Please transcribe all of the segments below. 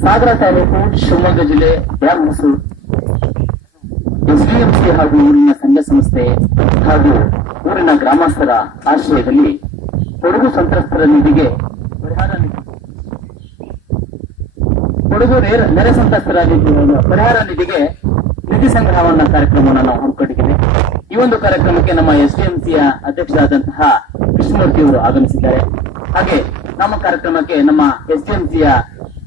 ಸಾಗರ ತಾಲೂಕು, ಶಿವಮೊಗ್ಗ ಜಿಲ್ಲೆ ಎಸ್ಡಿಎಂಸಿ ಹಾಗೂ ಊರಿನ ಸಂಘ ಸಂಸ್ಥೆ ಹಾಗೂ ಊರಿನ ಗ್ರಾಮಸ್ಥರ ಆಶ್ರಯದಲ್ಲಿ ಕೊಡಗು ಸಂತ್ರಸ್ತರ ನಿಧಿಗೆ ಪರಿಹಾರ ಕೊಡಗು ನೇರ- ನೆರೆ ಸಂತ್ರಸ್ತರ ನಿಧಿ ಪರಿಹಾರ ನಿಧಿಗೆ ನಿಧಿ ಸಂಗ್ರಹವನ್ನ ಕಾರ್ಯಕ್ರಮವನ್ನು ನಾವು ಹಮ್ಮಿಕೊಂಡಿದ್ದೇವೆ. ಈ ಒಂದು ಕಾರ್ಯಕ್ರಮಕ್ಕೆ ನಮ್ಮ ಎಸ್ಡಿಎಂಸಿಯ ಅಧ್ಯಕ್ಷರಾದಂತಹ ಕೃಷ್ಣಮೂರ್ತಿಯವರು ಆಗಮಿಸಿದ್ದಾರೆ. ಹಾಗೆ ನಮ್ಮ ಕಾರ್ಯಕ್ರಮಕ್ಕೆ ನಮ್ಮ ಎಸ್ ಎಂಜಿಯ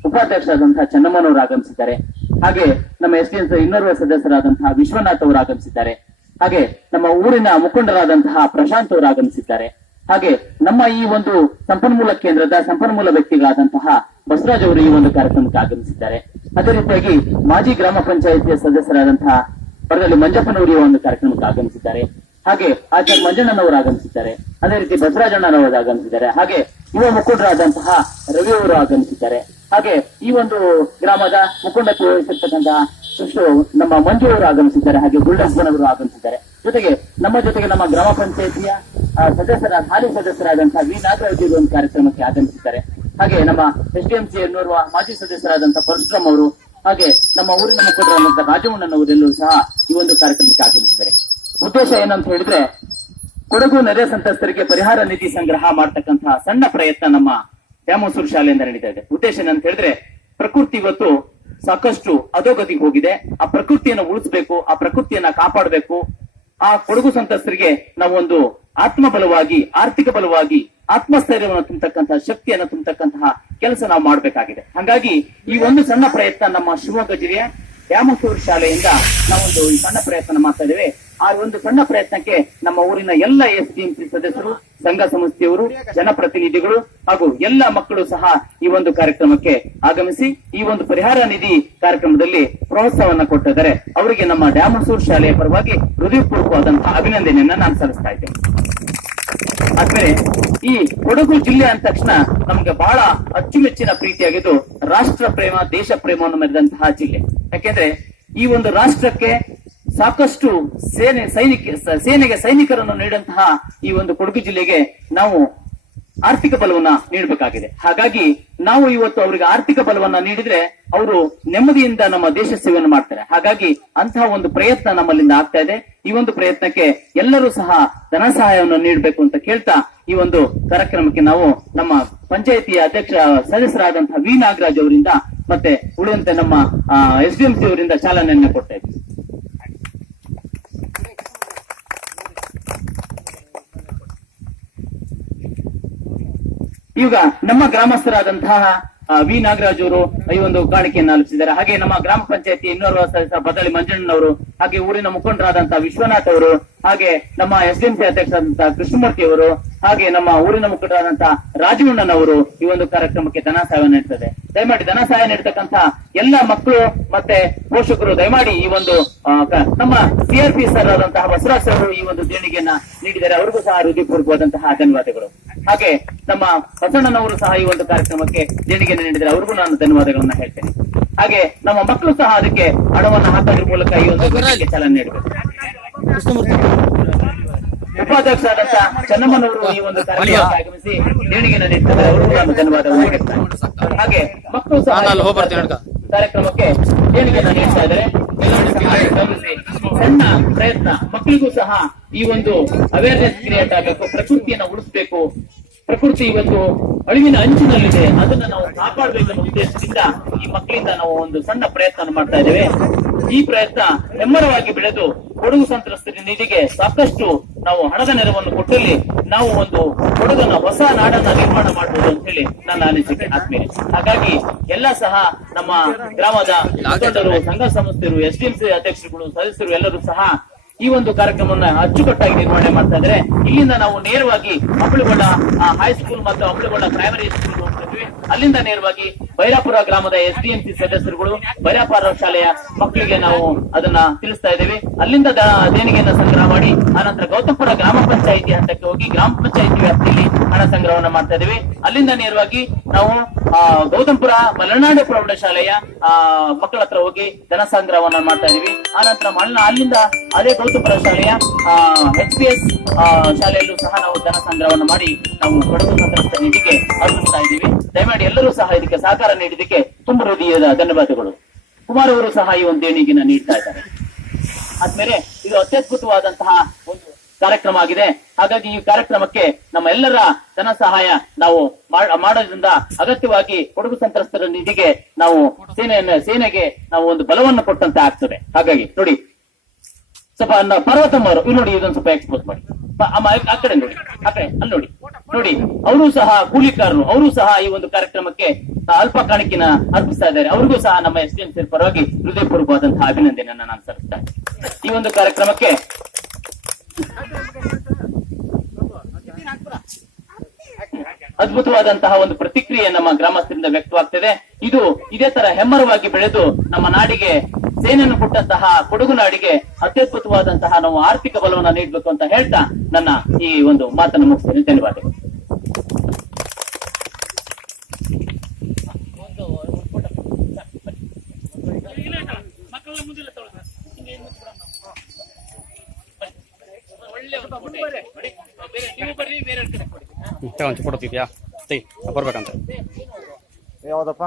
ಉಪಾಧ್ಯಕ್ಷರಾದಂತಹ ಚನ್ನಮ್ಮನವರು ಆಗಮಿಸಿದ್ದಾರೆ. ಹಾಗೆ ನಮ್ಮ ಎಸ್ ಎಂಸಿ ಇನ್ನೋರ್ವ ಸದಸ್ಯರಾದಂತಹ ವಿಶ್ವನಾಥ್ ಅವರು ಆಗಮಿಸಿದ್ದಾರೆ. ಹಾಗೆ ನಮ್ಮ ಊರಿನ ಮುಖಂಡರಾದಂತಹ ಪ್ರಶಾಂತ್ ಅವರು ಆಗಮಿಸಿದ್ದಾರೆ. ಹಾಗೆ ನಮ್ಮ ಈ ಒಂದು ಸಂಪನ್ಮೂಲ ಕೇಂದ್ರದ ಸಂಪನ್ಮೂಲ ವ್ಯಕ್ತಿಗಳಾದಂತಹ ಬಸವರಾಜ್ ಅವರು ಈ ಒಂದು ಕಾರ್ಯಕ್ರಮಕ್ಕೆ ಆಗಮಿಸಿದ್ದಾರೆ. ಅದೇ ರೀತಿಯಾಗಿ ಮಾಜಿ ಗ್ರಾಮ ಪಂಚಾಯಿತಿಯ ಸದಸ್ಯರಾದಂತಹ ಪರದಲ್ಲಿ ಮಂಜಪ್ಪನವರು ಈ ಒಂದು ಕಾರ್ಯಕ್ರಮಕ್ಕೆ ಆಗಮಿಸಿದ್ದಾರೆ. ಹಾಗೆ ಆಚಾರ್ಯ ಮಂಜಣ್ಣನವರು ಆಗಮಿಸಿದ್ದಾರೆ. ಅದೇ ರೀತಿ ಬಸವರಾಜಣ್ಣನವರು ಆಗಮಿಸಿದ್ದಾರೆ. ಹಾಗೆ ಯುವ ಮುಖಂಡರಾದಂತಹ ರವಿ ಅವರು ಆಗಮಿಸಿದ್ದಾರೆ. ಹಾಗೆ ಈ ಒಂದು ಗ್ರಾಮದ ಮುಖಂಡತ್ವ ವಹಿಸಿರ್ತಕ್ಕಂತಹ ಸುಷ್ಟು ನಮ್ಮ ಮಂಜು ಅವರು ಆಗಮಿಸಿದ್ದಾರೆ, ಹಾಗೆ ಗುಲ್ಡಪ್ಪನವರು ಆಗಮಿಸಿದ್ದಾರೆ. ಜೊತೆಗೆ ನಮ್ಮ ಜೊತೆಗೆ ನಮ್ಮ ಗ್ರಾಮ ಪಂಚಾಯತಿಯ ಸದಸ್ಯರ, ಹಾಲಿ ಸದಸ್ಯರಾದಂತಹ ವಿ. ನಾಗರಾಜ್ ಒಂದು ಕಾರ್ಯಕ್ರಮಕ್ಕೆ ಆಗಮಿಸಿದ್ದಾರೆ. ಹಾಗೆ ನಮ್ಮ ಎಸ್ ಡಿ ಎಂ ಸಿ ಎನ್ನುವ ಮಾಜಿ ಸದಸ್ಯರಾದಂತಹ ಪರಶುರಾಮ್ ಅವರು, ಹಾಗೆ ನಮ್ಮ ಊರಿನ ಮುಖಂಡರಾದಂತಹ ರಾಜಮಣ್ಣನವರೆಲ್ಲರೂ ಸಹ ಈ ಒಂದು ಕಾರ್ಯಕ್ರಮಕ್ಕೆ ಆಗಮಿಸಿದ್ದಾರೆ. ಉದ್ದೇಶ ಏನಂತ ಹೇಳಿದ್ರೆ ಕೊಡಗು ನೆರೆ ಸಂತ್ರಸ್ತರಿಗೆ ಪರಿಹಾರ ನಿಧಿ ಸಂಗ್ರಹ ಮಾಡತಕ್ಕಂತಹ ಸಣ್ಣ ಪ್ರಯತ್ನ ನಮ್ಮ ಡ್ಯಾಮೋಸೂರು ಶಾಲೆಯಿಂದ ನಡೀತಾ ಇದೆ. ಉದ್ದೇಶ ಏನಂತ ಹೇಳಿದ್ರೆ, ಪ್ರಕೃತಿ ಇವತ್ತು ಸಾಕಷ್ಟು ಅಧೋಗತಿಗೆ ಹೋಗಿದೆ. ಆ ಪ್ರಕೃತಿಯನ್ನು ಉಳಿಸಬೇಕು, ಆ ಪ್ರಕೃತಿಯನ್ನ ಕಾಪಾಡಬೇಕು. ಆ ಕೊಡಗು ಸಂತ್ರಸ್ತರಿಗೆ ನಾವೊಂದು ಆತ್ಮಬಲವಾಗಿ, ಆರ್ಥಿಕ ಬಲವಾಗಿ, ಆತ್ಮಸ್ಥೈರ್ಯವನ್ನು ತುಂಬತಕ್ಕಂತಹ, ಶಕ್ತಿಯನ್ನು ತುಂಬತಕ್ಕಂತಹ ಕೆಲಸ ನಾವು ಮಾಡಬೇಕಾಗಿದೆ. ಹಾಗಾಗಿ ಈ ಒಂದು ಸಣ್ಣ ಪ್ರಯತ್ನ ನಮ್ಮ ಶಿವಮೊಗ್ಗ ಜಿಲ್ಲೆಯ ಡ್ಯಾಮಸೂರು ಶಾಲೆಯಿಂದ ನಾವೊಂದು ಈ ಸಣ್ಣ ಪ್ರಯತ್ನ ಮಾಡ್ತಾ ಇದ್ದೇವೆ. ಆ ಒಂದು ಸಣ್ಣ ಪ್ರಯತ್ನಕ್ಕೆ ನಮ್ಮ ಊರಿನ ಎಲ್ಲ ಎಸ್ ಡಿ ಸದಸ್ಯರು, ಸಂಘ ಸಂಸ್ಥೆಯವರು, ಜನಪ್ರತಿನಿಧಿಗಳು ಹಾಗೂ ಎಲ್ಲ ಮಕ್ಕಳು ಸಹ ಈ ಒಂದು ಕಾರ್ಯಕ್ರಮಕ್ಕೆ ಆಗಮಿಸಿ, ಈ ಒಂದು ಪರಿಹಾರ ನಿಧಿ ಕಾರ್ಯಕ್ರಮದಲ್ಲಿ ಪ್ರೋತ್ಸಾಹವನ್ನು ಕೊಟ್ಟಿದ್ದಾರೆ. ಅವರಿಗೆ ನಮ್ಮ ಡ್ಯಾಮಸೂರ್ ಶಾಲೆಯ ಪರವಾಗಿ ಹೃದಯಪೂರ್ವಕವಾದಂತಹ ಅಭಿನಂದನೆಯನ್ನ ನಾನು ಸಲ್ಲಿಸ್ತಾ ಇದ್ದೇನೆ. ಆದ್ಮೇಲೆ ಈ ಕೊಡಗು ಜಿಲ್ಲೆ ಅಂದ ತಕ್ಷಣ ನಮ್ಗೆ ಬಹಳ ಅಚ್ಚುಮೆಚ್ಚಿನ ಪ್ರೀತಿಯಾಗಿದ್ದು ರಾಷ್ಟ್ರ ಪ್ರೇಮ ದೇಶ ಪ್ರೇಮವನ್ನು ಮೆರೆದಂತಹ ಜಿಲ್ಲೆ. ಯಾಕೆಂದ್ರೆ ಈ ಒಂದು ರಾಷ್ಟ್ರಕ್ಕೆ ಸಾಕಷ್ಟು ಸೇನೆ ಸೈನಿಕ ಸೇನೆಗೆ ಸೈನಿಕರನ್ನು ನೀಡಂತಹ ಈ ಒಂದು ಕೊಡಗು ಜಿಲ್ಲೆಗೆ ನಾವು ಆರ್ಥಿಕ ಬಲವನ್ನ ನೀಡಬೇಕಾಗಿದೆ. ಹಾಗಾಗಿ ನಾವು ಇವತ್ತು ಅವರಿಗೆ ಆರ್ಥಿಕ ಬಲವನ್ನ ನೀಡಿದ್ರೆ ಅವರು ನೆಮ್ಮದಿಯಿಂದ ನಮ್ಮ ದೇಶ ಸೇವೆಯನ್ನು ಮಾಡ್ತಾರೆ. ಹಾಗಾಗಿ ಅಂತಹ ಒಂದು ಪ್ರಯತ್ನ ನಮ್ಮಲ್ಲಿಂದ ಆಗ್ತಾ ಇದೆ. ಈ ಒಂದು ಪ್ರಯತ್ನಕ್ಕೆ ಎಲ್ಲರೂ ಸಹ ಧನ ಸಹಾಯವನ್ನು ನೀಡಬೇಕು ಅಂತ ಕೇಳ್ತಾ ಈ ಒಂದು ಕಾರ್ಯಕ್ರಮಕ್ಕೆ ನಾವು ನಮ್ಮ ಪಂಚಾಯತಿಯ ಅಧ್ಯಕ್ಷ, ಸದಸ್ಯರಾದಂತಹ ವಿ ನಾಗರಾಜ್ ಅವರಿಂದ ಮತ್ತೆ ಉಳಿದಂತೆ ನಮ್ಮ ಎಸ್ ಡಿ ಸಿ ಅವರಿಂದ ಚಾಲನೆಯನ್ನು ಕೊಡ್ತಾ ಈಗ ನಮ್ಮ ಗ್ರಾಮಸ್ಥರಾದಂತಹ ವಿ ನಾಗರಾಜ್ ಅವರು ಈ ಒಂದು ಕಾಣಿಕೆಯನ್ನು ಆಲಿಸಿದ್ದಾರೆ. ಹಾಗೆ ನಮ್ಮ ಗ್ರಾಮ ಪಂಚಾಯತಿ ಇನ್ನೋರ್ವ ಸದಸ್ಯ ಬದಳಿ ಮಂಜಣ್ಣನವರು, ಹಾಗೆ ಊರಿನ ಮುಖಂಡರಾದಂತಹ ವಿಶ್ವನಾಥ್ ಅವರು, ಹಾಗೆ ನಮ್ಮ ಎಸ್ ಡಿ ಅಧ್ಯಕ್ಷರಾದಂತಹ ಕೃಷ್ಣಮೂರ್ತಿ ಅವರು, ಹಾಗೆ ನಮ್ಮ ಊರಿನ ಮುಖಂಡರಾದಂತಹ ರಾಜಮಣ್ಣನವರು ಈ ಒಂದು ಕಾರ್ಯಕ್ರಮಕ್ಕೆ ಧನ ಸಹಾಯ ನೀಡ್ತದೆ. ದಯಮಾಡಿ ಧನ ಸಹಾಯ ನೀಡತಕ್ಕಂತಹ ಎಲ್ಲ ಮಕ್ಕಳು ಮತ್ತೆ ಪೋಷಕರು, ದಯಮಾಡಿ ಈ ಒಂದು ನಮ್ಮ ಸಿಆರ್ಪಿ ಸರ್ ಆದಂತಹ ಬಸವರಾಜ್ ಸರ್ ಈ ಒಂದು ದೇಣಿಗೆಯನ್ನ ನೀಡಿದ್ದಾರೆ ಅವರಿಗೂ ಸಹ ಹೃದಯಪೂರ್ವಕವಾದಂತಹ ಧನ್ಯವಾದಗಳು. ಹಾಗೆ ನಮ್ಮ ಬಸಣ್ಣನವರು ಸಹ ಈ ಒಂದು ಕಾರ್ಯಕ್ರಮಕ್ಕೆ ದೇಣಿಗೆ ನೀಡಿದರೆ ಅವ್ರಿಗೂ ನಾನು ಧನ್ಯವಾದಗಳನ್ನ ಹೇಳ್ತೇನೆ. ಹಾಗೆ ನಮ್ಮ ಮಕ್ಕಳು ಸಹ ಅದಕ್ಕೆ ಹಣವನ್ನು ಹಾಕೋದ್ರ ಮೂಲಕ ಈ ಒಂದು ಚಾಲನೆ ನೀಡಬೇಕು ಉಪಾಧ್ಯಕ್ಷರಾದಂತಹ ಚನ್ನಮ್ಮನವರು ಈ ಒಂದು ಕಾರ್ಯಕ್ರಮಕ್ಕೆ ಆಗಮಿಸಿ ದೇಣಿಗೆಯನ್ನು ನೀಡ್ತಾರೆ ಅವ್ರಿಗೂ ನಾನು ಧನ್ಯವಾದಗಳು ಹೇಳ್ತೇನೆ. ಹಾಗೆ ಮಕ್ಕಳು ಸಹ ಕಾರ್ಯಕ್ರಮಕ್ಕೆ ದೇಣಿಗೆಯನ್ನು ನೀಡ್ತಾ ಇದ್ದಾರೆ ಗಮನಿಸಿ. ಸಣ್ಣ ಪ್ರಯತ್ನ ಮಕ್ಕಳಿಗೂ ಸಹ ಈ ಒಂದು ಅವೇರ್ನೆಸ್ ಕ್ರಿಯೇಟ್ ಆಗಬೇಕು, ಪ್ರಕೃತಿಯನ್ನ ಉಳಿಸಬೇಕು ಪ್ರಕೃತಿ ಇವತ್ತು ಅಳಿವಿನ ಅಂಚಿನಲ್ಲಿದೆ. ಅದನ್ನ ನಾವು ಕಾಪಾಡಬೇಕು ಅನ್ನೋ ಉದ್ದೇಶದಿಂದ ಈ ಮಕ್ಕಳಿಂದ ನಾವು ಒಂದು ಸಣ್ಣ ಪ್ರಯತ್ನ ಮಾಡ್ತಾ ಇದ್ದೇವೆ. ಈ ಪ್ರಯತ್ನ ಹೆಮ್ಮರವಾಗಿ ಬೆಳೆದು ಕೊಡಗು ಸಂತ್ರಸ್ತರ ನಿಧಿಗೆ ಸಾಕಷ್ಟು ನಾವು ಹಣದ ನೆರವನ್ನು ಕೊಟ್ಟಲ್ಲಿ ನಾವು ಒಂದು ಕೊಡಗನ ಹೊಸ ನಾಡನ್ನ ನಿರ್ಮಾಣ ಮಾಡಬಹುದು ಅಂತ ಹೇಳಿ ನನ್ನ ಅನಿಸಿಕೆ ಆತ್ಮೀಯ. ಹಾಗಾಗಿ ಎಲ್ಲ ಸಹ ನಮ್ಮ ಗ್ರಾಮದ ಸಂಘ ಸಂಸ್ಥೆಯರು, ಎಸ್ ಡಿಎಂಸಿ ಅಧ್ಯಕ್ಷರುಗಳು, ಸದಸ್ಯರು ಎಲ್ಲರೂ ಸಹ ಈ ಒಂದು ಕಾರ್ಯಕ್ರಮವನ್ನ ಅಚ್ಚುಕಟ್ಟಾಗಿ ನಿರ್ವಹಣೆ ಮಾಡ್ತಾ ಇದ್ರೆ ಇಲ್ಲಿಂದ ನಾವು ನೇರವಾಗಿ ಅಮಳಗೊಂಡ ಹೈಸ್ಕೂಲ್ ಮತ್ತು ಅಂಬಳಗೊಂಡ ಪ್ರೈಮರಿ ಸ್ಕೂಲ್ ಹೋಗ್ತಿದ್ವಿ. ಅಲ್ಲಿಂದ ನೇರವಾಗಿ ಬೈರಾಪುರ ಗ್ರಾಮದ ಎಸ್ ಡಿ ಎಂ ಸಿ ಸದಸ್ಯರುಗಳು, ಬೈರಾಪುರ ಶಾಲೆಯ ಮಕ್ಕಳಿಗೆ ನಾವು ಅದನ್ನ ತಿಳಿಸ್ತಾ ಇದ್ದೇವೆ. ಅಲ್ಲಿಂದ ದೇಣಿಗೆಯನ್ನ ಸಂಗ್ರಹ ಮಾಡಿ ಆನಂತರ ಗೌತಮಪುರ ಗ್ರಾಮ ಪಂಚಾಯಿತಿ ಹಂತಕ್ಕೆ ಹೋಗಿ ಗ್ರಾಮ ಪಂಚಾಯಿತಿ ವ್ಯಾಪ್ತಿಯಲ್ಲಿ ಹಣ ಸಂಗ್ರಹವನ್ನ ಮಾಡ್ತಾ ಇದ್ದೇವೆ. ಅಲ್ಲಿಂದ ನೇರವಾಗಿ ನಾವು ಆ, ಗೌತಮಪುರ ಮಲೆನಾಡು ಪ್ರೌಢಶಾಲೆಯ ಆ, ಮಕ್ಕಳ ಹತ್ರ ಹೋಗಿ ಧನ ಸಂಗ್ರಹವನ್ನ ಮಾಡ್ತಾ ಇದೀವಿ. ಆನಂತರ ಮಲ್ನ ಅಲ್ಲಿಂದ ಅದೇ ಗೌತಮಪುರ ಶಾಲೆಯ ಎಚ್ ಪಿ ಎಸ್ ಶಾಲೆಯಲ್ಲೂ ಸಹ ನಾವು ಧನ ಸಂಗ್ರಹವನ್ನ ಮಾಡಿ ನಾವು ಕೊಡಗು ಸಂತ್ರಸ್ತ ನಿಧಿಗೆ ಅರ್ಪಿಸ್ತಾ ಇದ್ದೀವಿ ದಯಮಾಡಿ ಎಲ್ಲರೂ ಸಹ ಇದಕ್ಕೆ ಸಹಕಾರ ನೀಡಿದ್ದಕ್ಕೆ ತುಂಬ ಹೃದಯದ ಧನ್ಯವಾದಗಳು. ಕುಮಾರ್ ಅವರು ಸಹ ಈ ಒಂದು ದೇಣಿಗೆನ ನೀಡ್ತಾ ಇದ್ದಾರೆ. ಆದ್ಮೇಲೆ ಇದು ಅತ್ಯದ್ಭುತವಾದಂತಹ ಕಾರ್ಯಕ್ರಮ ಆಗಿದೆ. ಹಾಗಾಗಿ ಈ ಕಾರ್ಯಕ್ರಮಕ್ಕೆ ನಮ್ಮ ಎಲ್ಲರ ಧನ ಸಹಾಯ ನಾವು ಮಾಡೋದ್ರಿಂದ ಅಗತ್ಯವಾಗಿ ಕೊಡಗು ಸಂತ್ರಸ್ತರ ನಿಧಿಗೆ ನಾವು ಸೇನೆಯನ್ನ, ಸೇನೆಗೆ ನಾವು ಒಂದು ಬಲವನ್ನು ಕೊಟ್ಟಂತೆ ಆಗ್ತದೆ. ಹಾಗಾಗಿ ನೋಡಿ, ಸ್ವಲ್ಪ ನ- ಪಾರ್ವತಮ್ಮ ಅವರು ಇಲ್ಲಿ ನೋಡಿ, ಇದೊಂದು ಸ್ವಲ್ಪ ಎಕ್ಸ್ಪೋಸ್ ಮಾಡಿ. ಆ ಕಡೆ ನೋಡಿ, ಆ ಕಡೆ, ಅಲ್ಲಿ ನೋಡಿ. ನೋಡಿ, ಅವರು ಸಹ ಕೂಲಿಕಾರರು, ಅವರು ಸಹ ಈ ಒಂದು ಕಾರ್ಯಕ್ರಮಕ್ಕೆ ಅಲ್ಪ ಕಾಣಿಕೆನ ಅರ್ಪಿಸ್ತಾ ಇದ್ದಾರೆ. ಅವ್ರಿಗೂ ಸಹ ನಮ್ಮ ಎಸ್ ಡಿ ಎಂ ಪರವಾಗಿ ಹೃದಯಪೂರ್ವಕವಾದಂತಹ ಅಭಿನಂದನೆಯನ್ನ ನಾನು ಸಲ್ಲಿಸ್ತಾ. ಈ ಒಂದು ಕಾರ್ಯಕ್ರಮಕ್ಕೆ ಅದ್ಭುತವಾದಂತಹ ಒಂದು ಪ್ರತಿಕ್ರಿಯೆ ನಮ್ಮ ಗ್ರಾಮಸ್ಥರಿಂದ ವ್ಯಕ್ತವಾಗ್ತದೆ. ಇದು ಇದೇ ತರ ಹೆಮ್ಮರವಾಗಿ ಬೆಳೆದು ನಮ್ಮ ನಾಡಿಗೆ ಸೇನೆಯನ್ನು ಕೊಟ್ಟಂತಹ ಕೊಡಗು ನಾಡಿಗೆ ಅತ್ಯದ್ಭುತವಾದಂತಹ ನಾವು ಆರ್ಥಿಕ ಬಲವನ್ನು ನೀಡಬೇಕು ಅಂತ ಹೇಳ್ತಾ ನನ್ನ ಈ ಒಂದು ಮಾತನ್ನು ಮುಗಿಸ್ತೇನೆ. ಧನ್ಯವಾದಗಳು. ತೆಗಿಯಾ ತೆಗಿ ಬರ್ಬೇಕಂತ. ಯಾವುದಪ್ಪ?